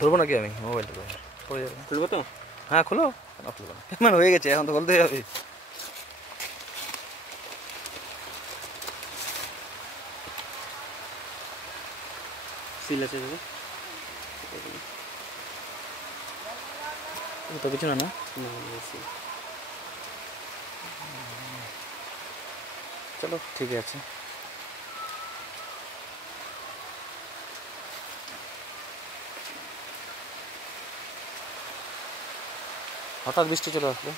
ধরবো নাকি আমি মোবাইলটা পড়ে যাবে। খুলবো তো? হ্যাঁ খোলো, কেন খুলবো না, পেমেন্ট হয়ে গেছে, এখন তো বলতে যাবে। সিল আছে দাদা? তো কিছু না, না সিল। চলো ঠিক আছে। হঠাৎ বৃষ্টি চলে আসলো।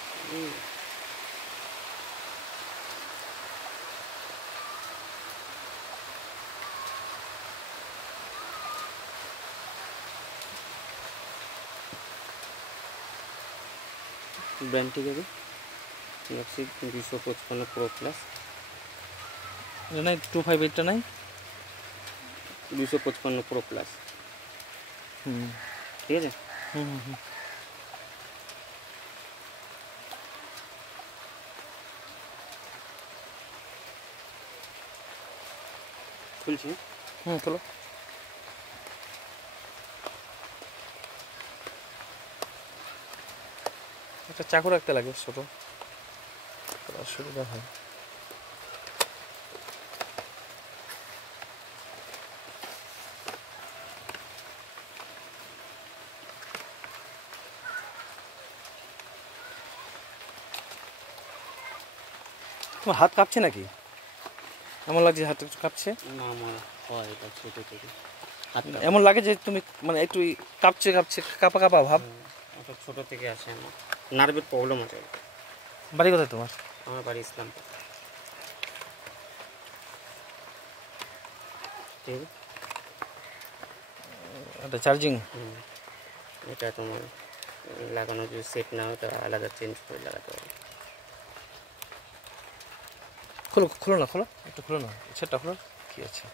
ব্র্যান্ড ঠিক আছে, গ্যালাক্সি 255 প্রো প্লাস। এটা নাই 258টা নাই? 255 প্রো প্লাস। ঠিক আছে। খুলছি। খোলো। একটা চাকু রাখতে লাগে ছোট, সুবিধা হয়। তোমার হাত কাঁপছে নাকি? এমন লাগছে হাত কাঁপছে? না, আমার হয় এটা ছোটো থেকে। এমন লাগে যে তুমি মানে একটু কাঁপছে কাঁপছে কাঁপা কাঁপা ভাব। ওটা ছোটো থেকে আসে, আমার নার্ভের প্রবলেম আছে। বাড়ি কোথায় তোমার? আমার বাড়ি ইসলামপুর। ঠিক আছে। এটা চার্জিং? এটা তোমার লাগানো যদি সেট না হয়, ওটা আলাদা চেঞ্জ করে লাগাতে হবে। খোলো খোলো না, খোলো একটু, খোলো না সেটটা খোলো, কী আছে।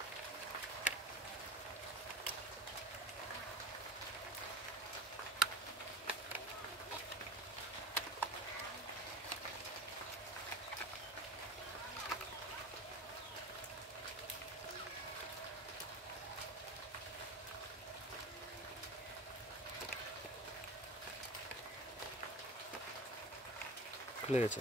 খুলে গেছে।